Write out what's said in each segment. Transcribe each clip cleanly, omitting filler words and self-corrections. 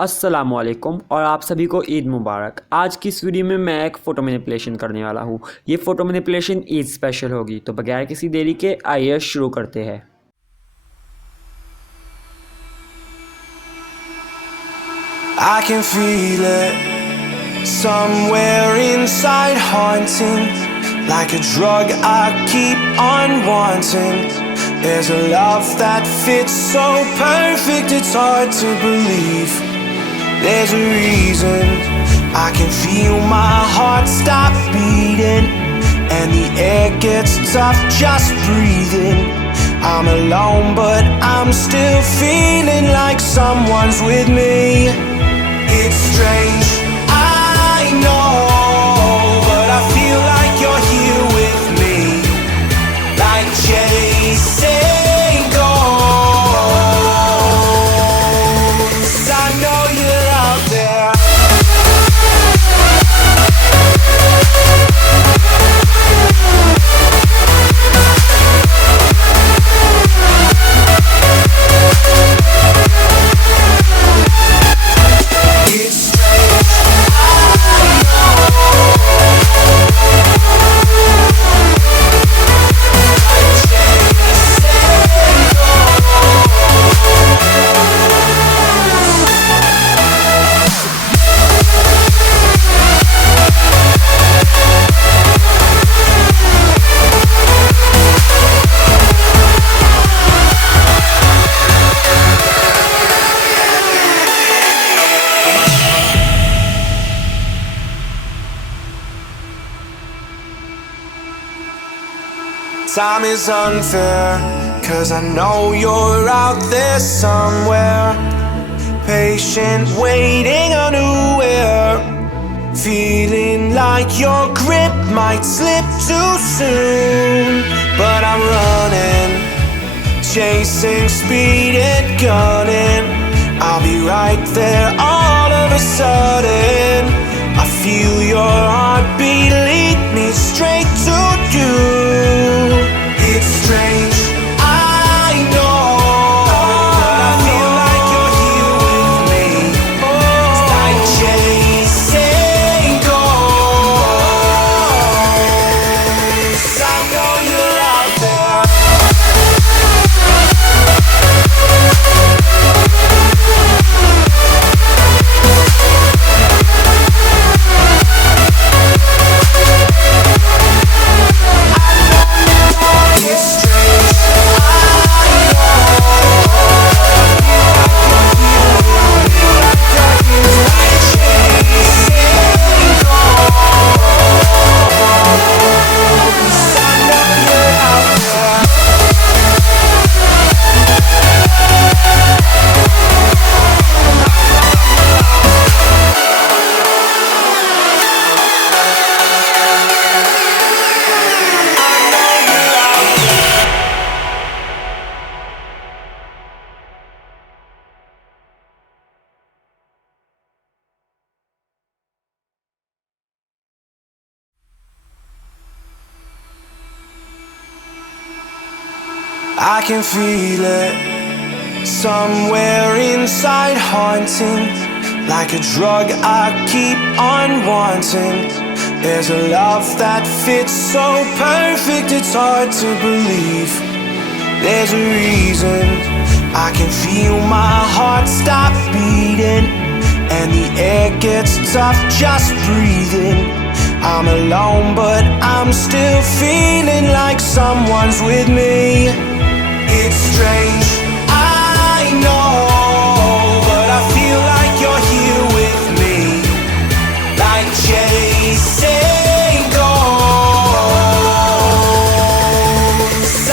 अस्सलाम-u-अलैकुम और आप सभी को ईद मुबारक। आज की इस वीडियो में मैं एक फ़ोटो मैनिपुलेशन करने वाला हूँ। ये फ़ोटो मैनिपुलेशन ईद स्पेशल होगी, तो बगैर किसी देरी के आइए शुरू करते हैं। I can feel it somewhere inside, haunting like a drug I keep on wanting. There's a love that fits so perfect, it's hard to believe. There's a reason I can feel my heart stop beating, and the air gets tough just breathing. I'm alone but I'm still feeling like someone's with me. It's strange, I know, but I feel like you're here with me, like chasing ghosts. I know you're out there. Time is unfair, 'cause I know you're out there somewhere, patient, waiting unaware, feeling like your grip might slip too soon. But I'm running, chasing speed and gunning. I'll be right there all of a sudden. I feel your heartbeat lead me straight to you. It's strange, I know, but I feel like you're here with me. It's like chasing ghosts. I know you're out there. I can feel it somewhere inside, haunting like a drug I keep on wanting. There's a love that fits so perfect, it's hard to believe. There's a reason I can feel my heart stop beating, and the air gets tough just breathing. I'm alone but I'm still feeling like someone's with me. It's strange, I know, but I feel like you're here with me, like chasing ghosts.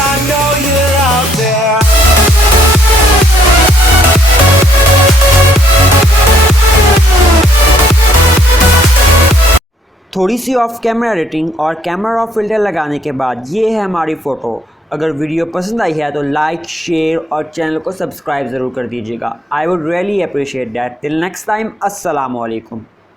I know you're out there. थोड़ी सी of camera editing और camera off filter लगाने के बाद ये है हमारी photo. अगर video पसंद आई है तो लाइक, शेयर और चैनल को सब्सक्राइब ज़रूर कर दीजिएगा। I would really appreciate that. Till next time, अस्सलाम वालेकुम।